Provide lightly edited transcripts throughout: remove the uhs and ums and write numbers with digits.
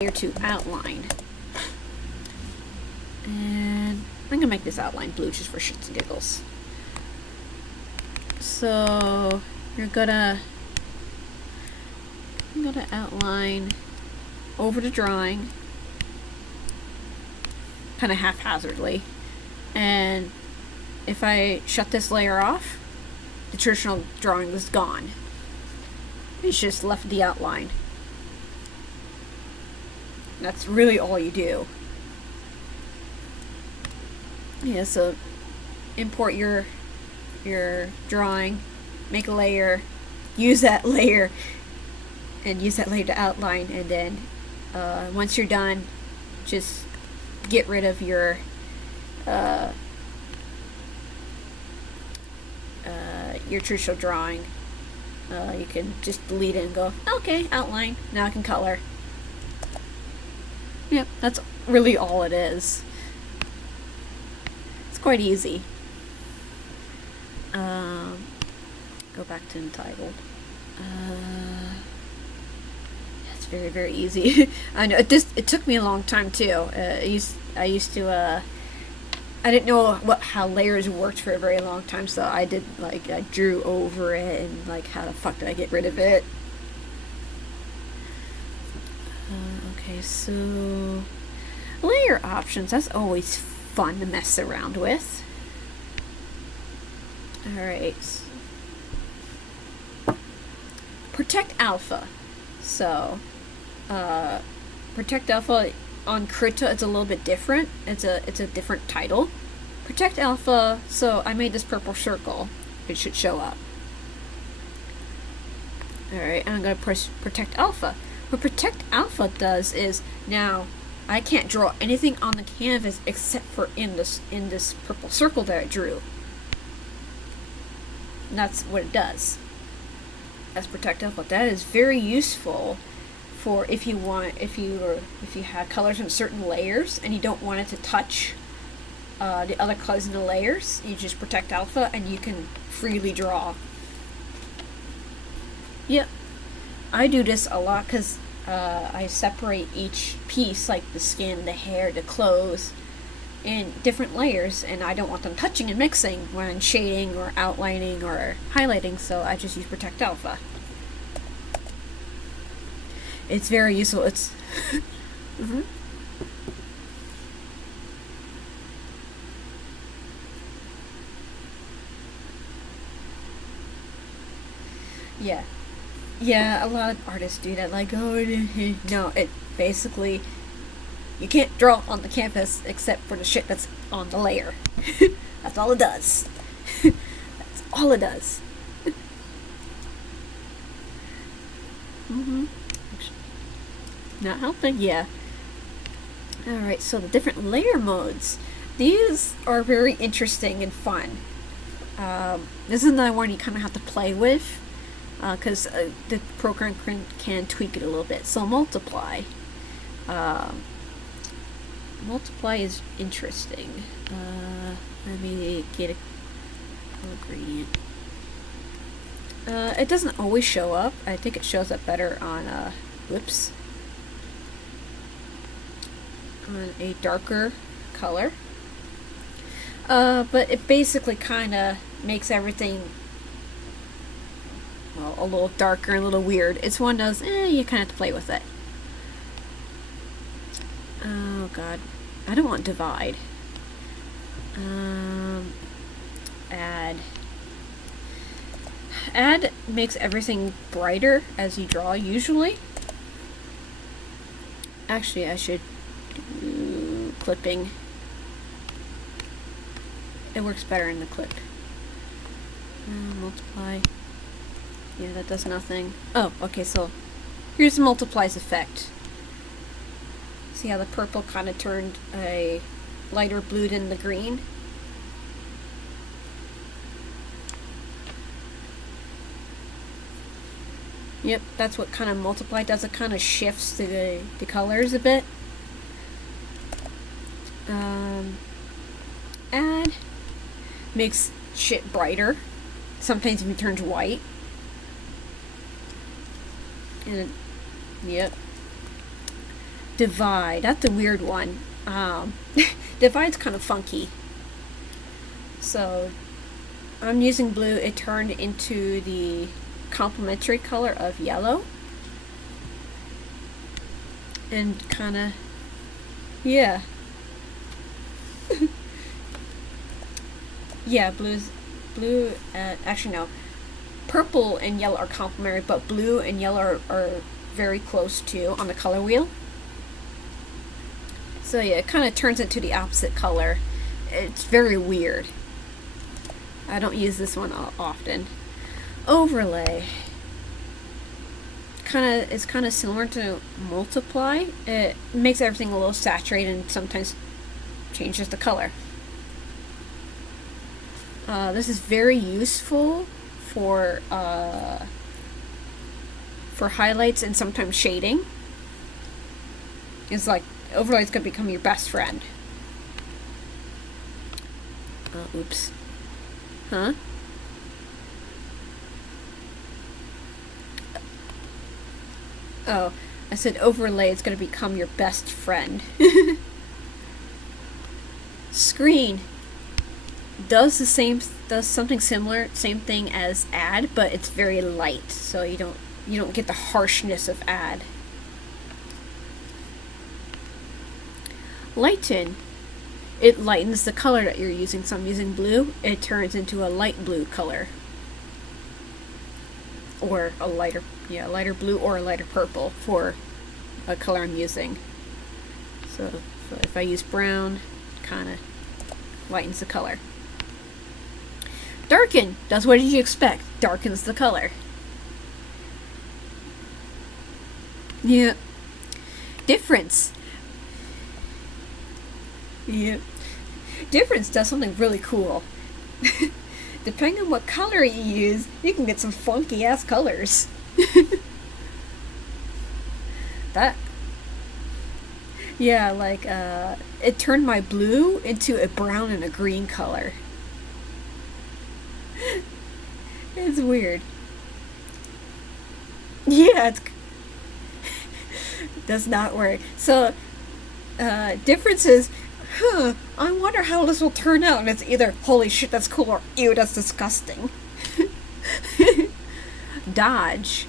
layer to outline. And I'm gonna make this outline blue just for shits and giggles. So I'm gonna outline over the drawing, kind of haphazardly, and if I shut this layer off, the traditional drawing is gone. It's just left the outline. That's really all you do. Yeah, so import your drawing, make a layer, use that layer, and use that layer to outline, and then once you're done, just get rid of your traditional drawing. You can just delete it and go, okay, outline, now I can color. Yep, that's really all it is. It's quite easy. Go back to entitled. It's very, very easy. I know it took me a long time too. I used to I didn't know how layers worked for a very long time, so I drew over it and how the fuck did I get rid of it? Okay, so layer options, that's always fun to mess around with. Alright. Protect Alpha. So, Protect Alpha on Krita, it's a little bit different. It's a different title. Protect Alpha, so I made this purple circle. It should show up. Alright, and I'm going to press Protect Alpha. What Protect Alpha does is, now I can't draw anything on the canvas except for in this purple circle that I drew. And that's what it does. That's Protect Alpha. That is very useful for if you have colors in certain layers and you don't want it to touch the other colors in the layers. You just Protect Alpha and you can freely draw. Yep. I do this a lot because I separate each piece, like the skin, the hair, the clothes, in different layers, and I don't want them touching and mixing when shading or outlining or highlighting, so I just use Protect Alpha. It's very useful. It's mm-hmm. Yeah, a lot of artists do that, like, oh, no, it basically, you can't draw on the canvas except for the shit that's on the layer. That's all it does. That's all it does. Mm-hmm. Not helping? Yeah. Alright, so the different layer modes. These are very interesting and fun. This is another one you kind of have to play with, because the program can tweak it a little bit. So multiply. Multiply is interesting. Let me get a gradient. It doesn't always show up. I think it shows up better on whoops. On a darker color. But it basically kind of makes everything, well, a little darker and a little weird. It's one of those, you kind of have to play with it. Oh god, I don't want divide. Add makes everything brighter as you draw usually. Actually, I should do clipping. It works better in the clip. Multiply. Yeah, that does nothing. Oh, okay, so here's the multiplies effect. See how the purple kind of turned a lighter blue than the green? Yep, that's what kind of multiply does. It kind of shifts the colors a bit. Add makes shit brighter. Sometimes even turns white. And yep. Divide. That's a weird one. Divide's kind of funky. So I'm using blue. It turned into the complementary color of yellow. And kind of, yeah. Yeah, blue, actually no. Purple and yellow are complementary, but blue and yellow are very close too on the color wheel. So yeah, it kind of turns into the opposite color. It's very weird. I don't use this one often. Overlay. It's kind of similar to multiply. It makes everything a little saturated and sometimes changes the color. This is very useful for highlights and sometimes shading. It's like overlay's gonna become your best friend. Oops. Huh? Oh, I said overlay is going to become your best friend. Screen does something similar, same thing as add, but it's very light, so you don't get the harshness of add. Lighten. It lightens the color that you're using. So I'm using blue. It turns into a light blue color, or a lighter blue or a lighter purple for a color I'm using. So if I use brown, kind of lightens the color. Darken does what did you expect? Darkens the color. Yeah. Difference. Yeah. Difference does something really cool. Depending on what color you use, you can get some funky ass colors. Yeah, like it turned my blue into a brown and a green color. It's weird. Yeah, it does not work. So differences. I wonder how this will turn out, and it's either holy shit that's cool or ew that's disgusting. Dodge.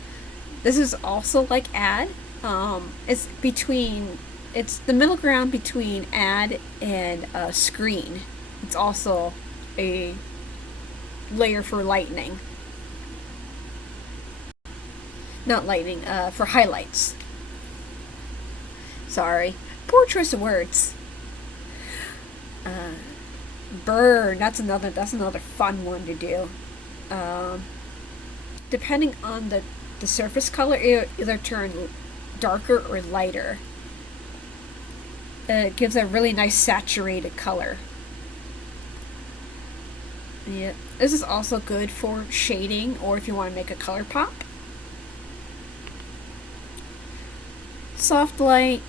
This is also like add. It's the middle ground between add and screen. It's also a layer for lightning. Not lightning, for highlights. Sorry. Poor choice of words. Burn. That's another fun one to do. Depending on the surface color, it either turn darker or lighter. It gives a really nice saturated color. Yeah, this is also good for shading or if you want to make a color pop. Soft light.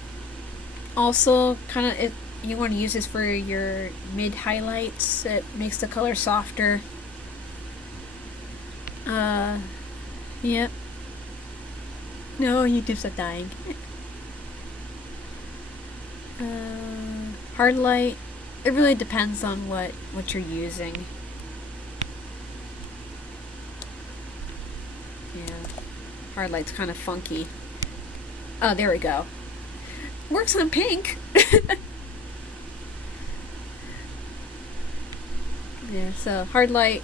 Also, kind of you want to use this for your mid highlights. It makes the color softer. Yep. No, YouTube's not dying. Hard light. It really depends on what you're using. Yeah. Hard light's kind of funky. Oh, there we go. Works on pink. Yeah, so hard light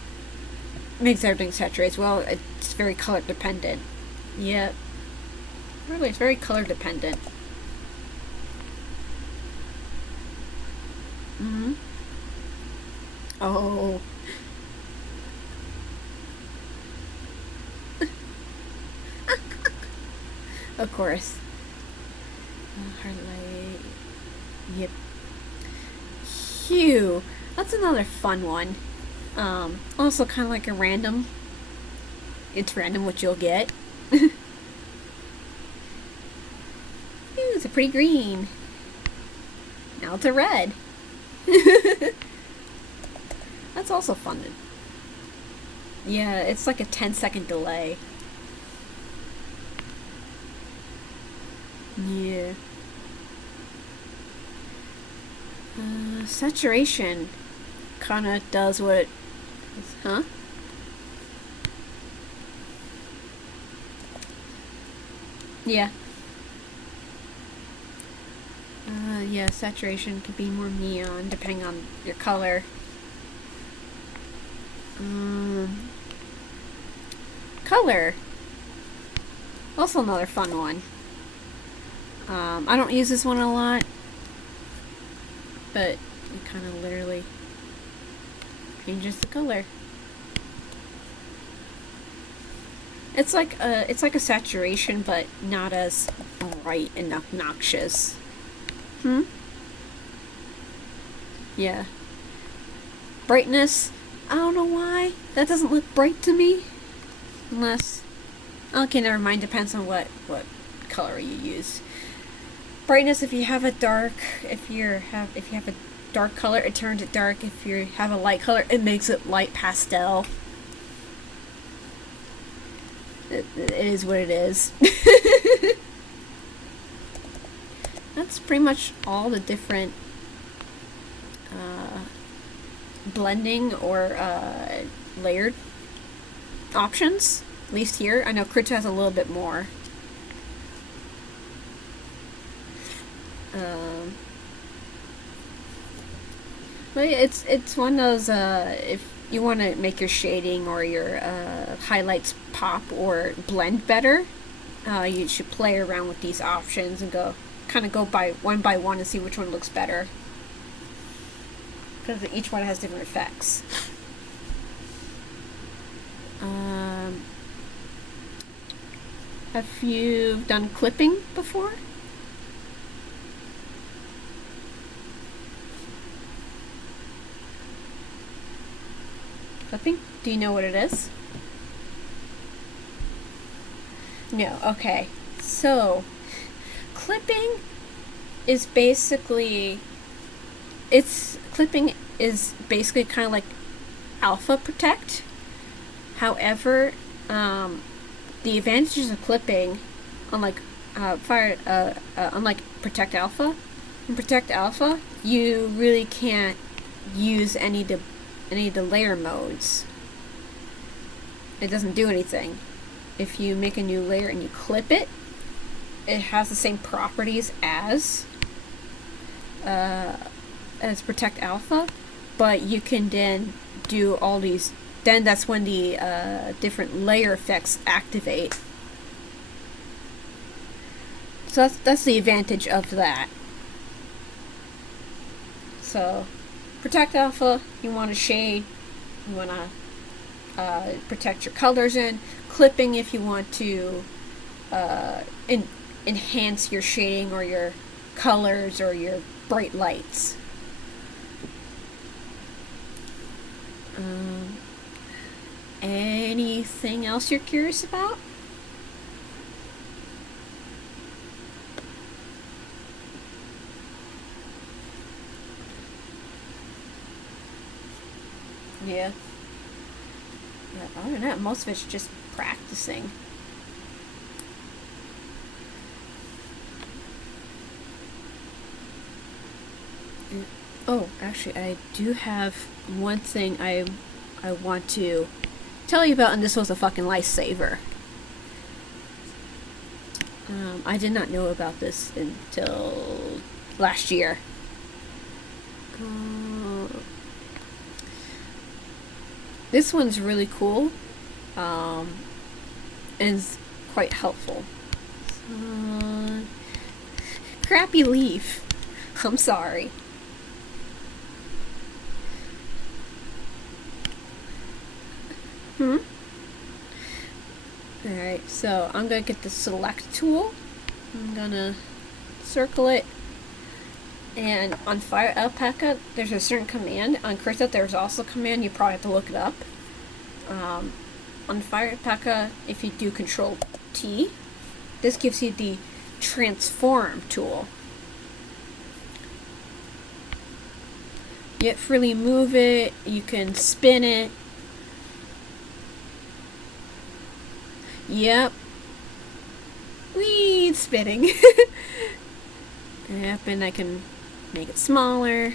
makes everything saturate. Well, it's very color dependent. Yep. Really, it's very color dependent. Mm-hmm. Oh. Of course. Hard light. Yep. Hue. That's another fun one. Also kind of like a random. It's random what you'll get. Ooh, it's a pretty green. Now it's a red. That's also fun. Yeah, it's like a 10-second delay. Yeah. Saturation kind of does what it... Huh? Yeah. Yeah, saturation could be more neon depending on your color. Color. Also another fun one. I don't use this one a lot, but it kind of literally changes the color. It's like a saturation, but not as bright and obnoxious. Yeah. Brightness, I don't know why. That doesn't look bright to me. Unless... Okay, never mind. Depends on what color you use. Brightness, if you have a dark... If you have a dark color, it turns it dark. If you have a light color, it makes it light pastel. It is what it is. That's pretty much all the different blending or layered options. At least here. I know Krita has a little bit more. But it's one of those, if you want to make your shading or your highlights pop or blend better, you should play around with these options and go by one and see which one looks better. Because each one has different effects. Have you done clipping before? Clipping? Do you know what it is? No, okay. So, clipping is basically... Clipping is basically kind of like Alpha Protect. However, the advantages of clipping, unlike Protect Alpha, in Protect Alpha, you really can't use any of the layer modes. It doesn't do anything. If you make a new layer and you clip it, it has the same properties as Protect Alpha, but you can then do all these. Then that's when the different layer effects activate. So that's the advantage of that. So, Protect Alpha, you want to shade, you want to protect your colors in. Clipping, if you want to enhance your shading or your colors or your bright lights. Anything else you're curious about? Yeah. Other than that, most of it's just practicing. Oh, actually, I do have one thing I want to tell you about, and this was a fucking lifesaver. I did not know about this until last year. This one's really cool, and it's quite helpful. Crappy leaf. I'm sorry. Alright, so I'm gonna get the select tool. I'm gonna circle it. And on Fire Alpaca, there's a certain command. On Krita, there's also a command. You probably have to look it up. On Fire Alpaca, if you do Control T, this gives you the Transform tool. You can freely move it. You can spin it. Yep. Whee! It's spinning. Yep, and I can make it smaller.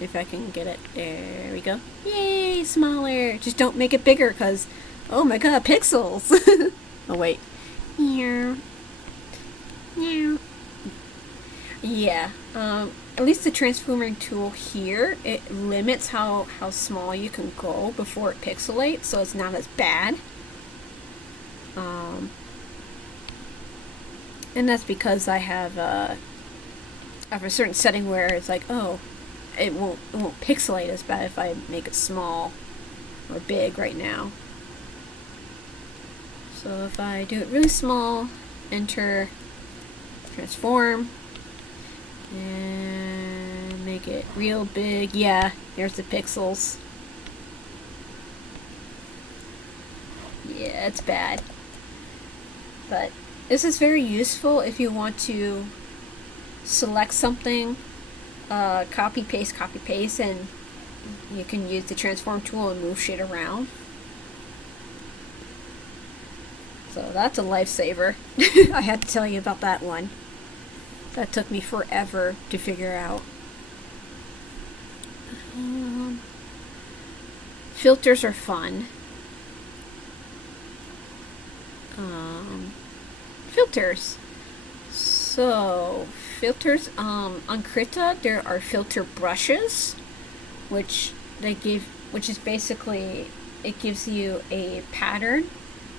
If I can get it. There we go. Yay, smaller. Just don't make it bigger because, oh my god, pixels. Oh, wait. Yeah. Yeah. At least the transforming tool here, it limits how small you can go before it pixelates, so it's not as bad. And that's because I have a certain setting where it's like, oh, it won't pixelate as bad if I make it small or big right now. So if I do it really small, enter, transform, and make it real big. Yeah, there's the pixels. Yeah, it's bad. But this is very useful if you want to select something, copy paste, and you can use the transform tool and move shit around. So that's a lifesaver. I had to tell you about that one. That took me forever to figure out. Filters are fun. Filters. So, filters, on Krita, there are filter brushes, which is basically, it gives you a pattern,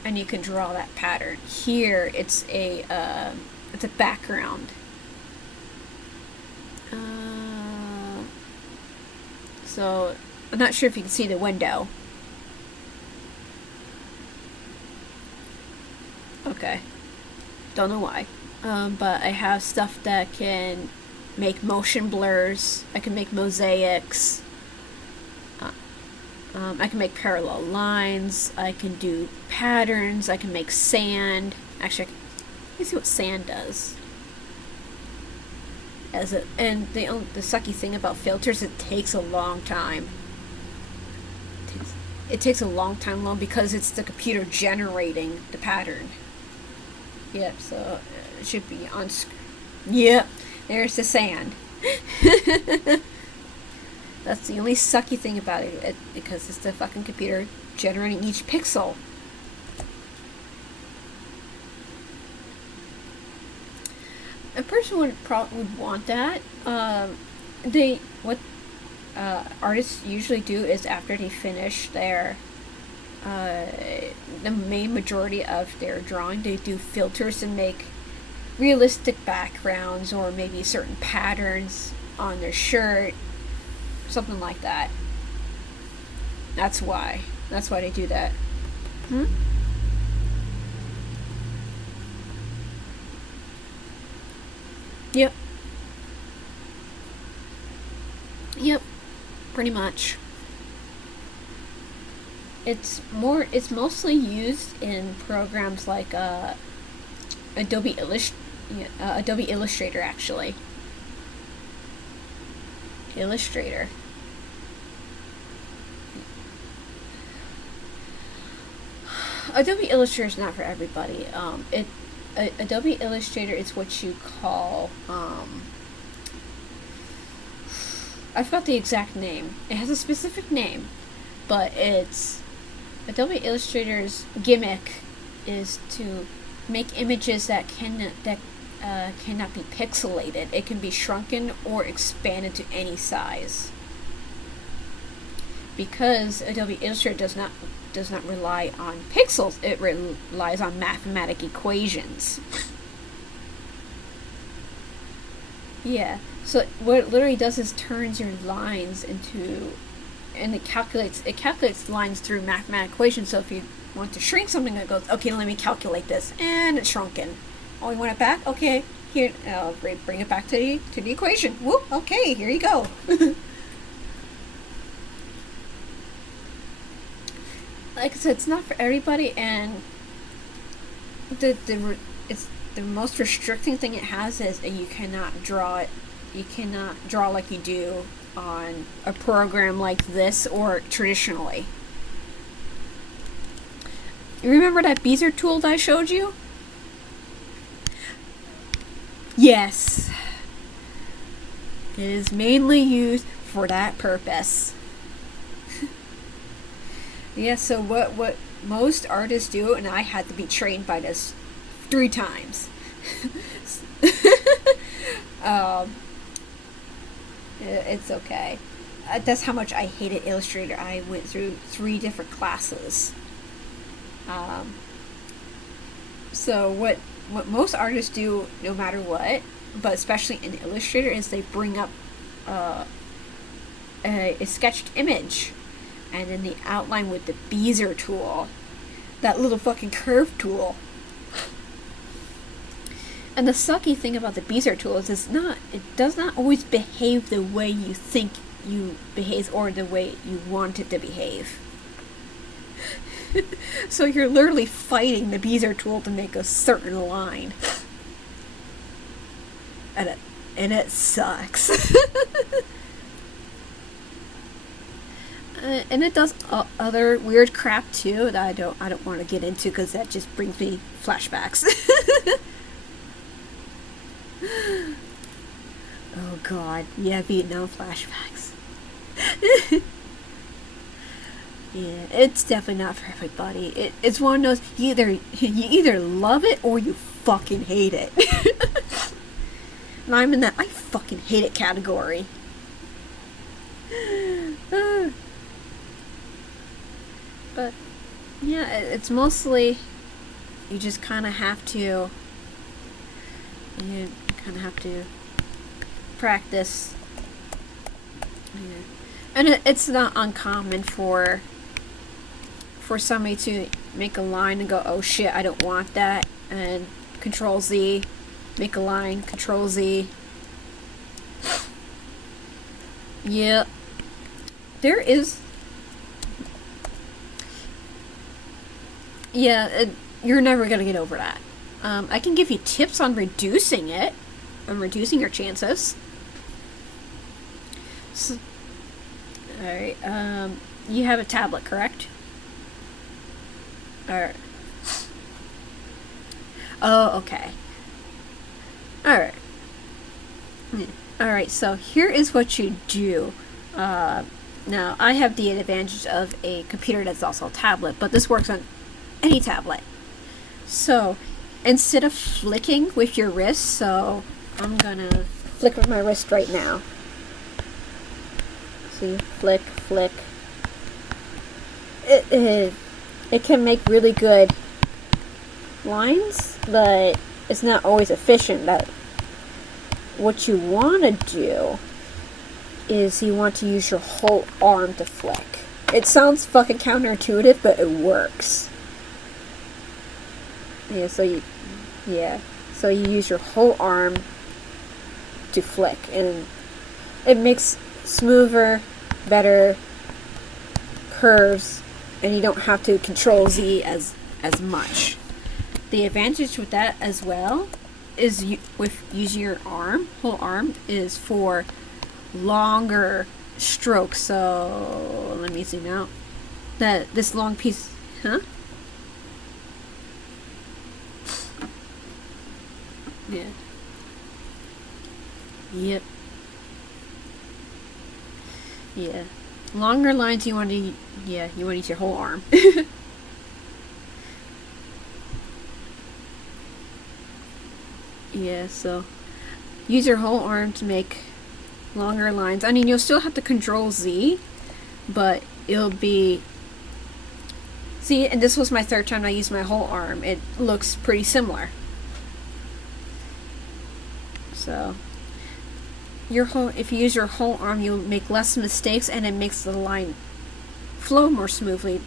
and you can draw that pattern. Here, it's a background. So, I'm not sure if you can see the window. Okay. Don't know why. But I have stuff that can make motion blurs. I can make mosaics. I can make parallel lines. I can do patterns. I can make sand. Actually, let me see what sand does. And the sucky thing about filters, it takes a long time. It takes a long time because it's the computer generating the pattern. Yep, so it should be on screen. Yep, there's the sand. That's the only sucky thing about it, because it's the fucking computer generating each pixel. A person would want that. What artists usually do is after they finish their the main majority of their drawing, they do filters and make realistic backgrounds or maybe certain patterns on their shirt, something like that. That's why they do that. Yep. Yep. Pretty much. It's mostly used in programs like Adobe Illustrator, actually. Illustrator. Adobe Illustrator is not for everybody. Adobe Illustrator is what you call, I forgot the exact name. It has a specific name, but Adobe Illustrator's gimmick is to make images that cannot be pixelated. It can be shrunken or expanded to any size. Because Adobe Illustrator does not rely on pixels, it relies on mathematical equations. Yeah. So what it literally does is turns your lines into, and it calculates lines through mathematical equations. So if you want to shrink something, it goes, okay, let me calculate this, and it's shrunken. Oh, you want it back? Okay, here, bring it back to the equation. Whoop. Okay, here you go. Like I said, it's not for everybody, and the most restricting thing it has is that you cannot draw it. You cannot draw like you do on a program like this or traditionally. You remember that Bezier tool that I showed you? Yes. It is mainly used for that purpose. Yeah, so what most artists do, and I had to be trained by this 3 times. It's okay. That's how much I hated Illustrator. I went through 3 different classes. So what most artists do, no matter what, but especially in Illustrator, is they bring up a sketched image, and then they outline with the Bezier tool, that little fucking curve tool. And the sucky thing about the Bezier tool is it does not always behave the way you think you behave or the way you want it to behave. So you're literally fighting the Bezier tool to make a certain line. And it sucks. And it does other weird crap too that I don't want to get into because that just brings me flashbacks. Oh god, yeah, Vietnam flashbacks. Yeah, it's definitely not for everybody. It's one of those you either love it or you fucking hate it. And I'm in that I fucking hate it category. But yeah, it's mostly you just kind of have to practice. Yeah. And it's not uncommon for somebody to make a line and go, oh shit, I don't want that, and Control Z, make a line, Control Z. Yeah. There is... Yeah, you're never gonna get over that. I can give you tips on reducing it, on reducing your chances. So, alright, you have a tablet, correct? Alright. Oh, okay. Alright. Alright, so here is what you do. Now, I have the advantage of a computer that's also a tablet, but this works on any tablet. So, instead of flicking with your wrist, so I'm gonna flick with my wrist right now. See, flick, flick. It can make really good lines, but it's not always efficient. That what you want to do is you want to use your whole arm to flick. It sounds fucking counterintuitive, but it works. Yeah, so you use your whole arm to flick, and it makes smoother, better curves, and you don't have to Control Z as much. The advantage with that as well is with using your whole arm, is for longer strokes. So let me zoom out. This long piece, huh? Yeah. Yep. Yeah. Longer lines you want to use your whole arm. Yeah, so use your whole arm to make longer lines. I mean, you'll still have to Control Z, but it'll be... See, and this was my 3rd time I used my whole arm. It looks pretty similar. So, if you use your whole arm, you'll make less mistakes, and it makes the line flow more smoothly.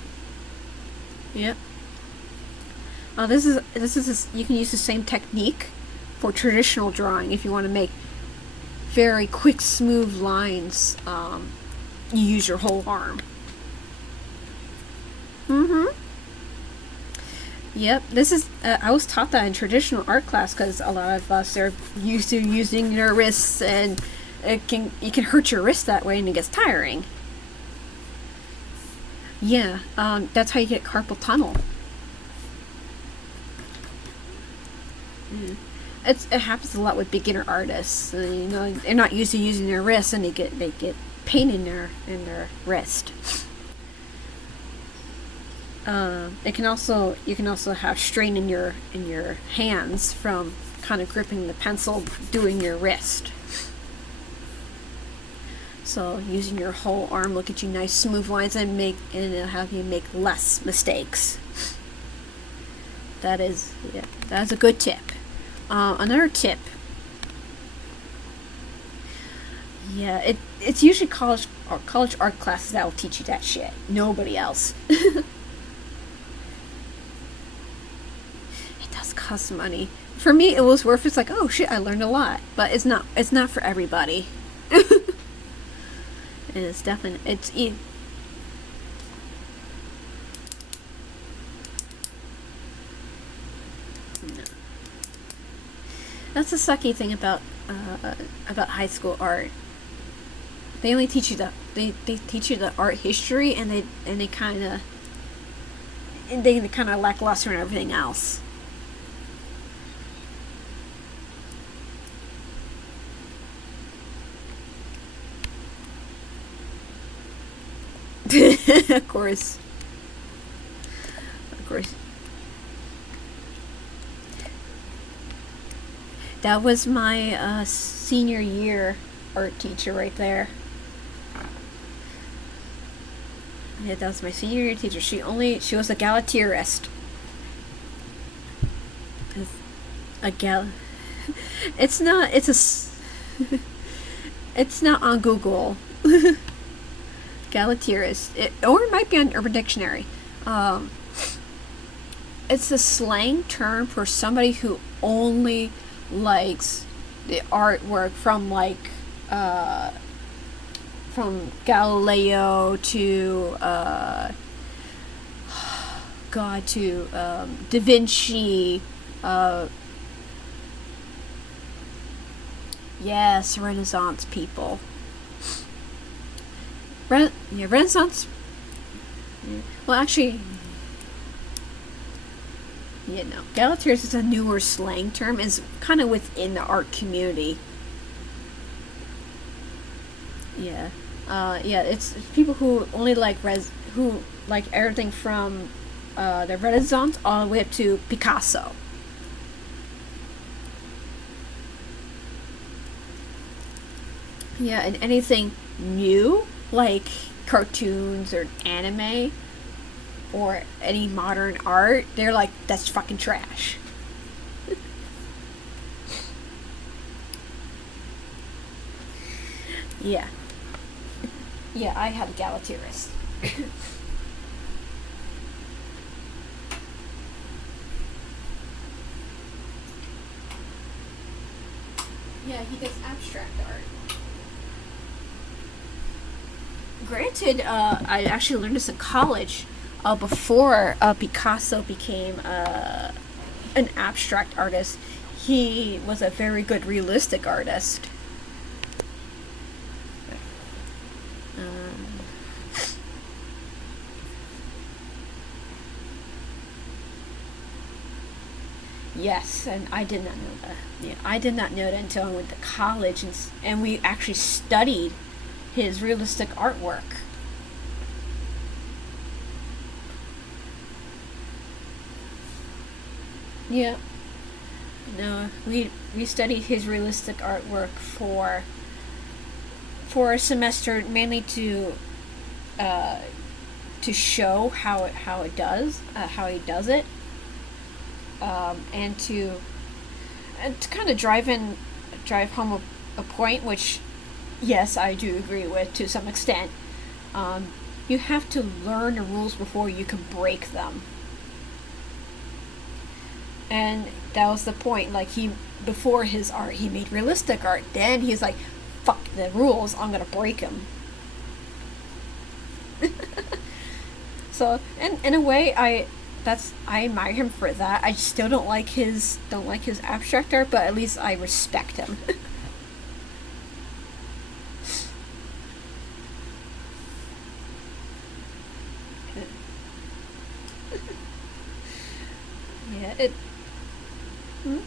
Yep. This is you can use the same technique for traditional drawing if you want to make very quick, smooth lines. You use your whole arm. Yep, this is, I was taught that in traditional art class because a lot of us are used to using their wrists, and you can hurt your wrist that way and it gets tiring. Yeah, that's how you get carpal tunnel. Yeah. It happens a lot with beginner artists. They're not used to using their wrists, and they get pain in their wrist. It can also you can also have strain in your hands from kind of gripping the pencil, doing your wrist. So using your whole arm, look at you nice smooth lines, and it'll have you make less mistakes. That's a good tip. Another tip. Yeah, it's usually college art classes that will teach you that shit. Nobody else. It does cost money. For me, it was worth it. It's like, oh shit, I learned a lot. But it's not for everybody. And it's definitely no. That's the sucky thing about high school art. They only teach you they teach you the art history, and they kind of lackluster in everything else. Of course. That was my senior year art teacher right there. Yeah, that was my senior year teacher. She was a Galateerist. A gal. It's not. It's not on Google. Galateerist. Or it might be on Urban Dictionary. It's a slang term for somebody who only likes the artwork from from Galileo to Da Vinci. Yes, Renaissance people. Renaissance. Well, actually, yeah, no. Galateers is a newer slang term. Is kind of within the art community. Yeah, yeah. It's people who only like who like everything from the Renaissance all the way up to Picasso. Yeah, and anything new like cartoons or anime or any modern art, they're like, that's fucking trash. Yeah. Yeah, I have a Galateerist. Yeah, he does abstract art. Granted, I actually learned this in college before Picasso became an abstract artist. He was a very good realistic artist. Um, yes, and I did not know that. Yeah, I did not know that until I went to college, and we actually studied his realistic artwork. Yeah. No, we studied his realistic artwork for a semester, mainly uh, to show how he does it, and to kind of drive home a point, which yes, I do agree with to some extent. Um, you have to learn the rules before you can break them. And that was the point. Like, before his art, he made realistic art. Then he's like, fuck the rules, I'm gonna break them. So, in a way, I admire him for that. I still don't like his abstract art, but at least I respect him. Yeah, it. Hmm?